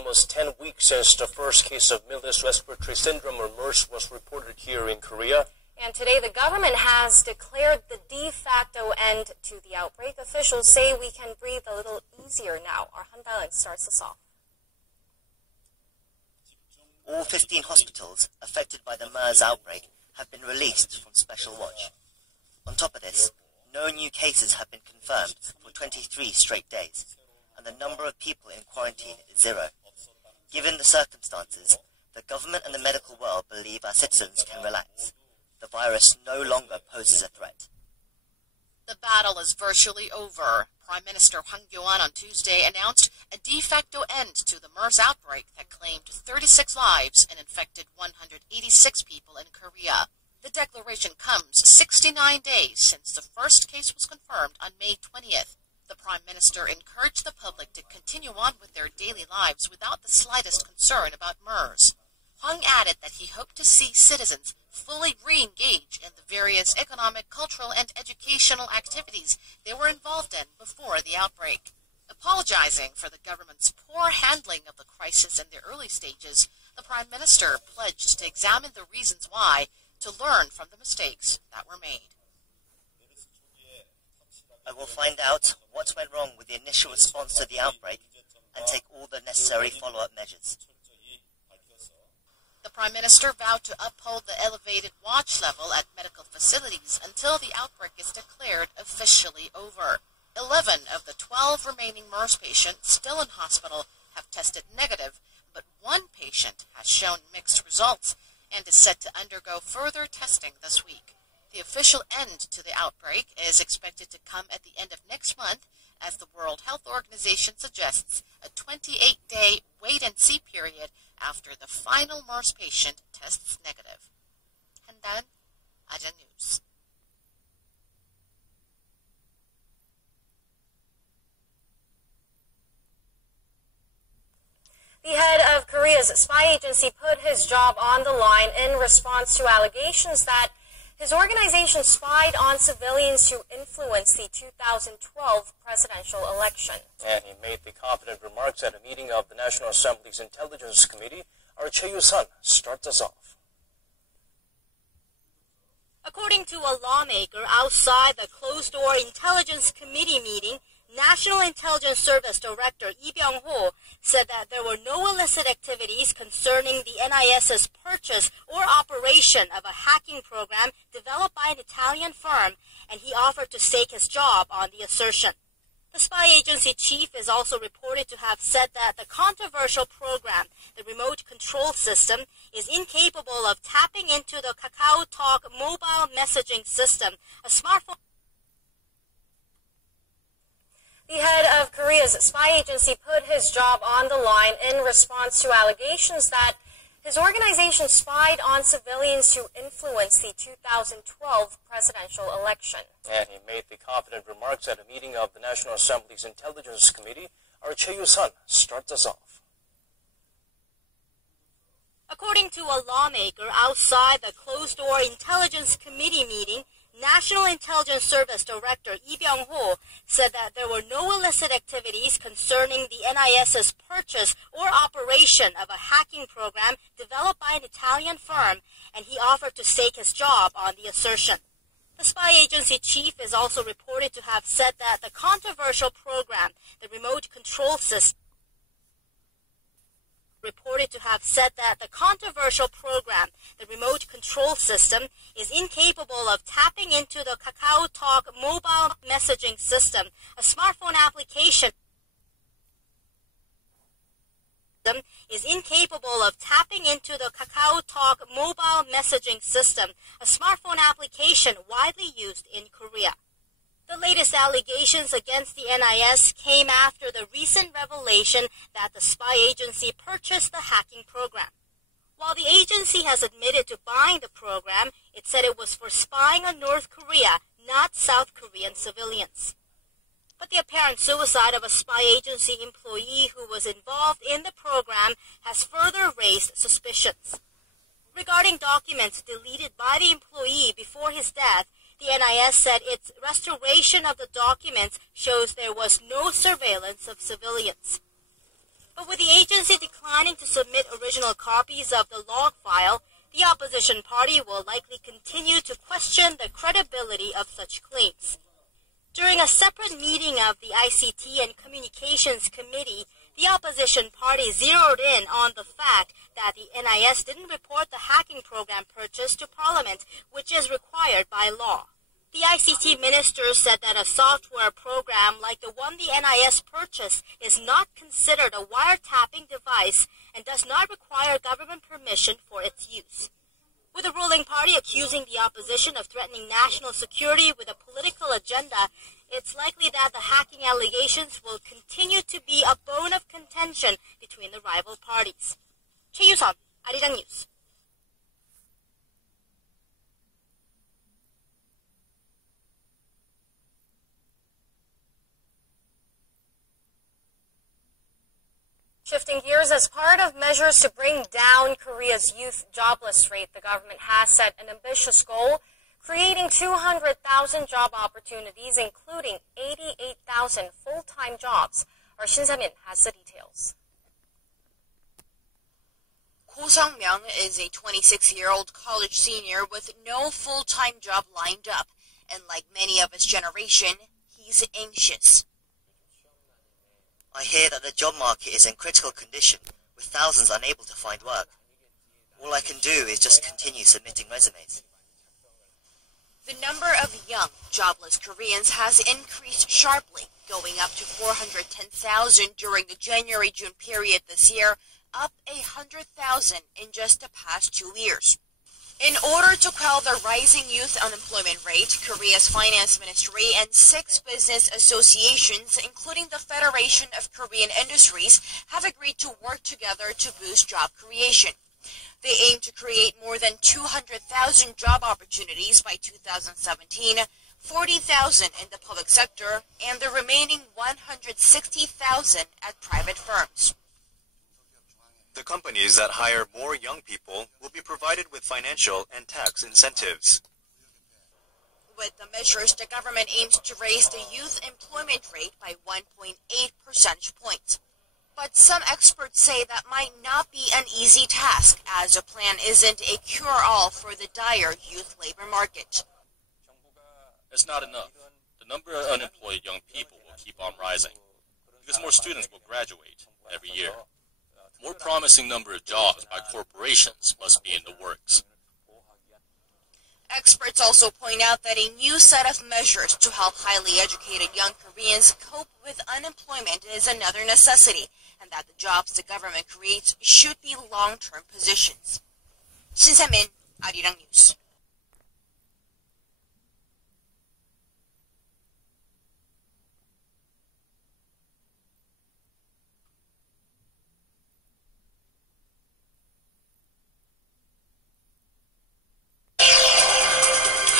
almost 10 weeks since the first case of Millis respiratory syndrome or MERS was reported here in Korea. And today the government has declared the de facto end to the outbreak. Officials say we can breathe a little easier now. Our Han Daeun starts us off. All 15 hospitals affected by the MERS outbreak have been released from special watch. On top of this, no new cases have been confirmed for 23 straight days, and the number of people in quarantine is 0. Given the circumstances, the government and the medical world believe our citizens can relax. The virus no longer poses a threat. The battle is virtually over. Prime Minister Hwang Kyo-ahn on Tuesday announced a de facto end to the MERS outbreak that claimed 36 lives and infected 186 people in Korea. The declaration comes 69 days since the first case was confirmed on May 20th. The Prime Minister encouraged the public to continue on with their daily lives without the slightest concern about MERS. Hwang added that he hoped to see citizens fully re-engage in the various economic, cultural, and educational activities they were involved in before the outbreak. Apologizing for the government's poor handling of the crisis in the early stages, the Prime Minister pledged to examine the reasons why, to learn from the mistakes that were made. I will find out what went wrong with the initial response to the outbreak and take all the necessary follow-up measures. The Prime Minister vowed to uphold the elevated watch level at medical facilities until the outbreak is declared officially over. 11 of the 12 remaining MERS patients still in hospital have tested negative, but one patient has shown mixed results and is set to undergo further testing this week. The official end to the outbreak is expected to come at the end of next month, as the World Health Organization suggests a 28-day wait-and-see period after the final MERS patient tests negative. Han Daeun, Asia News. The head of Korea's spy agency put his job on the line in response to allegations that his organization spied on civilians to influence the 2012 presidential election. And he made the confident remarks at a meeting of the National Assembly's Intelligence Committee. Our Choi Yu-sun starts us off. According to a lawmaker outside the closed-door Intelligence Committee meeting, National Intelligence Service Director Lee Byung-ho said that there were no illicit activities concerning the NIS's purchase or operation of a hacking program developed by an Italian firm, and he offered to stake his job on the assertion. The spy agency chief is also reported to have said that the controversial program, the remote control system, is incapable of tapping into the KakaoTalk mobile messaging system, a smartphone. The head of Korea's spy agency put his job on the line in response to allegations that his organization spied on civilians to influence the 2012 presidential election. And he made the confident remarks at a meeting of the National Assembly's Intelligence Committee. Our Choi Yu-sun starts us off. According to a lawmaker outside the closed-door Intelligence Committee meeting, National Intelligence Service Director Lee Byung-ho said that there were no illicit activities concerning the NIS's purchase or operation of a hacking program developed by an Italian firm, and he offered to stake his job on the assertion. The spy agency chief is also reported to have said that the controversial program, the remote control system, is incapable of tapping into the KakaoTalk mobile messaging system, a smartphone application widely used in Korea. The latest allegations against the NIS came after the recent revelation that the spy agency purchased the hacking program. While the agency has admitted to buying the program, it said it was for spying on North Korea, not South Korean civilians. But the apparent suicide of a spy agency employee who was involved in the program has further raised suspicions. Regarding documents deleted by the employee before his death, the NIS said its restoration of the documents shows there was no surveillance of civilians. But with the agency declaring declining to submit original copies of the log file, the opposition party will likely continue to question the credibility of such claims. During a separate meeting of the ICT and Communications Committee, the opposition party zeroed in on the fact that the NIS didn't report the hacking program purchase to Parliament, which is required by law. The ICT minister said that a software program like the one the NIS purchased is not considered a wiretapping device and does not require government permission for its use. With the ruling party accusing the opposition of threatening national security with a political agenda, it's likely that the hacking allegations will continue to be a bone of contention between the rival parties. 최유선, 아리랑 뉴스. Shifting gears, as part of measures to bring down Korea's youth jobless rate, the government has set an ambitious goal, creating 200,000 job opportunities, including 88,000 full-time jobs. Our Shin Se-min has the details. Ko Sung-myung is a 26-year-old college senior with no full-time job lined up, and like many of his generation, he's anxious. I hear that the job market is in critical condition, with thousands unable to find work. All I can do is just continue submitting resumes. The number of young, jobless Koreans has increased sharply, going up to 410,000 during the January-June period this year, up 100,000 in just the past 2 years. In order to quell the rising youth unemployment rate, Korea's finance ministry and 6 business associations, including the Federation of Korean Industries, have agreed to work together to boost job creation. They aim to create more than 200,000 job opportunities by 2017, 40,000 in the public sector, and the remaining 160,000 at private firms. The companies that hire more young people will be provided with financial and tax incentives. With the measures, the government aims to raise the youth employment rate by 1.8 percentage points. But some experts say that might not be an easy task, as the plan isn't a cure-all for the dire youth labor market. It's not enough. The number of unemployed young people will keep on rising, because more students will graduate every year. More promising number of jobs by corporations must be in the works. Experts also point out that a new set of measures to help highly educated young Koreans cope with unemployment is another necessity, and that the jobs the government creates should be long-term positions. Shin Se-min, 아리랑 뉴스.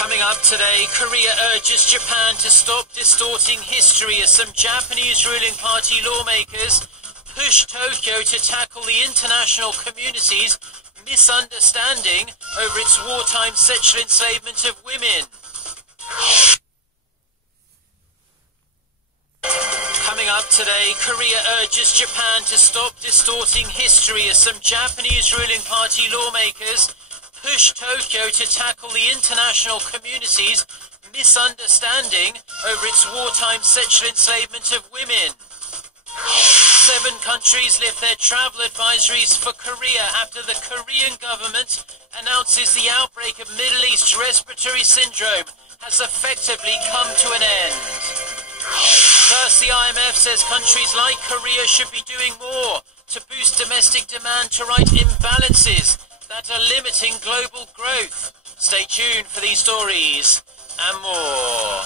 Coming up today, Korea urges Japan to stop distorting history as some Japanese ruling party lawmakers push Tokyo to tackle the international community's misunderstanding over its wartime sexual enslavement of women. Coming up today, Korea urges Japan to stop distorting history as some Japanese ruling party lawmakers push Tokyo to tackle the international community's misunderstanding over its wartime sexual enslavement of women. 7 countries lift their travel advisories for Korea after the Korean government announces the outbreak of Middle East respiratory syndrome has effectively come to an end. First, the IMF says countries like Korea should be doing more to boost domestic demand to right imbalances that are limiting global growth. Stay tuned for these stories and more.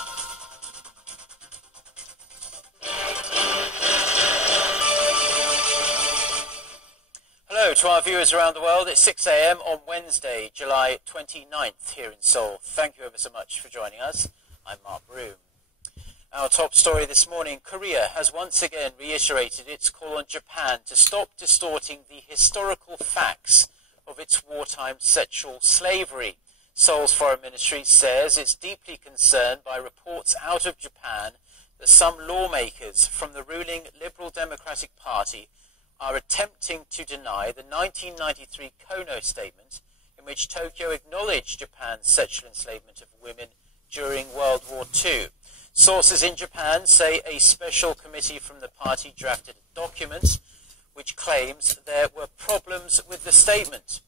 Hello to our viewers around the world. It's 6 a.m. on Wednesday, July 29th here in Seoul. Thank you ever so much for joining us. I'm Mark Broom. Our top story this morning, Korea has once again reiterated its call on Japan to stop distorting the historical facts of its wartime sexual slavery. Seoul's foreign ministry says it's deeply concerned by reports out of Japan that some lawmakers from the ruling Liberal Democratic Party are attempting to deny the 1993 Kono Statement in which Tokyo acknowledged Japan's sexual enslavement of women during World War II. Sources in Japan say a special committee from the party drafted a document which claims there were problems with the statement.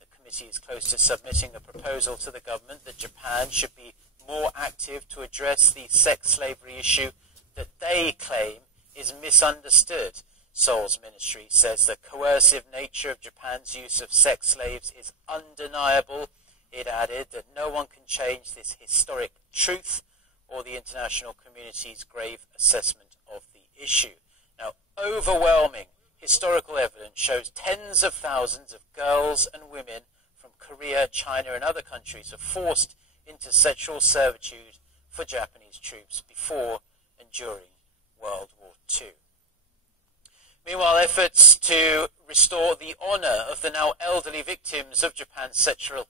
The committee is close to submitting a proposal to the government that Japan should be more active to address the sex slavery issue that they claim is misunderstood. Seoul's ministry says the coercive nature of Japan's use of sex slaves is undeniable. It added that no one can change this historic truth or the international community's grave assessment of the issue. Now, overwhelming historical evidence shows tens of thousands of girls and women from Korea, China, and other countries are forced into sexual servitude for Japanese troops before and during World War II. Meanwhile, efforts to restore the honor of the now elderly victims of Japan's sexual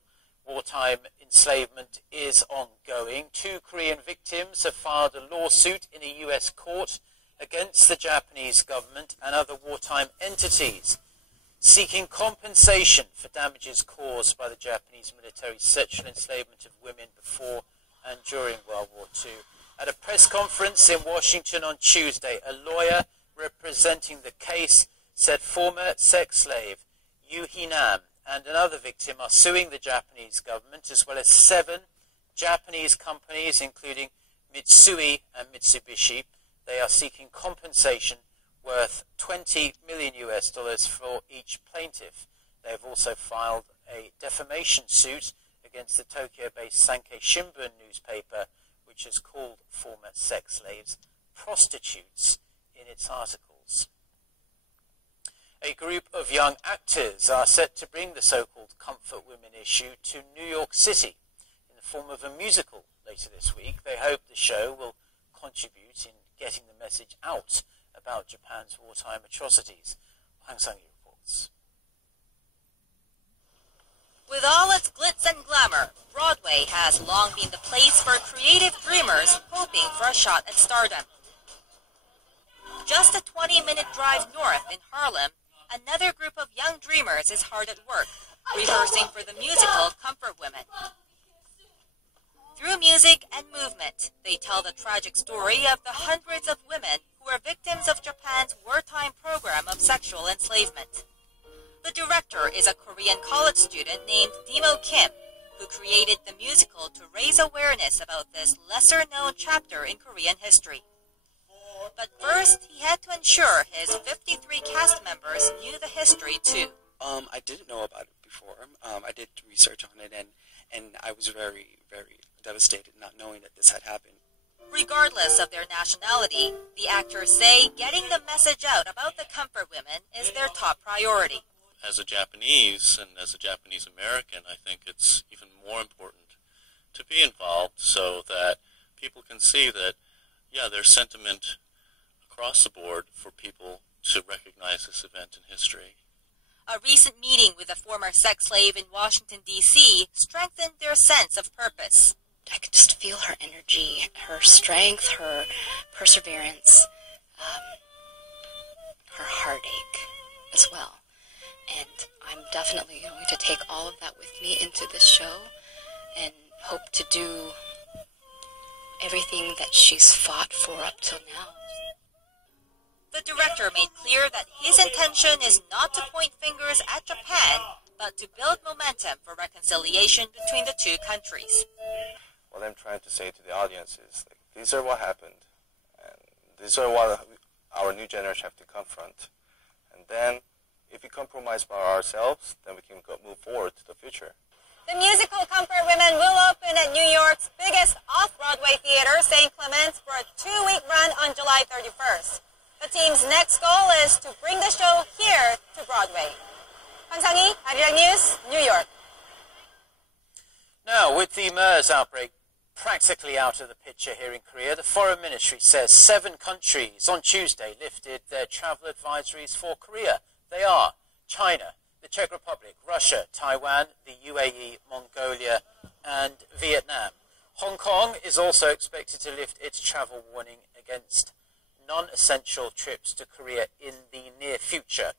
wartime enslavement is ongoing. 2 Korean victims have filed a lawsuit in a U.S. court against the Japanese government and other wartime entities, seeking compensation for damages caused by the Japanese military's sexual enslavement of women before and during World War II. At a press conference in Washington on Tuesday, a lawyer representing the case said former sex slave Yu Hee-nam and another victim are suing the Japanese government, as well as 7 Japanese companies, including Mitsui and Mitsubishi. They are seeking compensation worth $20 million for each plaintiff. They have also filed a defamation suit against the Tokyo-based Sankei Shimbun newspaper, which has called former sex slaves prostitutes in its articles. A group of young actors are set to bring the so-called comfort women issue to New York City in the form of a musical later this week. They hope the show will contribute in getting the message out about Japan's wartime atrocities. Hwang Sang-hee reports. With all its glitz and glamour, Broadway has long been the place for creative dreamers hoping for a shot at stardom. Just a 20-minute drive north in Harlem, another group of young dreamers is hard at work, rehearsing for the musical Comfort Women. Through music and movement, they tell the tragic story of the hundreds of women who were victims of Japan's wartime program of sexual enslavement. The director is a Korean college student named Dimo Kim, who created the musical to raise awareness about this lesser-known chapter in Korean history. But first, he had to ensure his 53 cast members knew the history too. I didn't know about it before. I did research on it, and I was very, very devastated not knowing that this had happened. Regardless of their nationality, the actors say getting the message out about the Comfort Women is their top priority. As a Japanese and as a Japanese American, I think it's even more important to be involved so that people can see that, yeah, there's sentiment across the board for people to recognize this event in history. A recent meeting with a former sex slave in Washington, D.C. strengthened their sense of purpose. I could just feel her energy, her strength, her perseverance, her heartache as well. And I'm definitely going to take all of that with me into this show and hope to do everything that she's fought for up till now. The director made clear that his intention is not to point fingers at Japan, but to build momentum for reconciliation between the two countries. What I'm trying to say to the audience is, these are what happened, and these are what our new generation have to confront. And then, if we compromise by ourselves, then we can move forward to the future. The musical Comfort Women will open at New York's biggest off-Broadway theater, St. Clement's, for a 2-week run on July 31st. The team's next goal is to bring the show here to Broadway. Hwang Sang-hee, Arirang News, New York. Now, with the MERS outbreak practically out of the picture here in Korea, the Foreign Ministry says 7 countries on Tuesday lifted their travel advisories for Korea. They are China, the Czech Republic, Russia, Taiwan, the UAE, Mongolia, and Vietnam. Hong Kong is also expected to lift its travel warning against non-essential trips to Korea in the near future.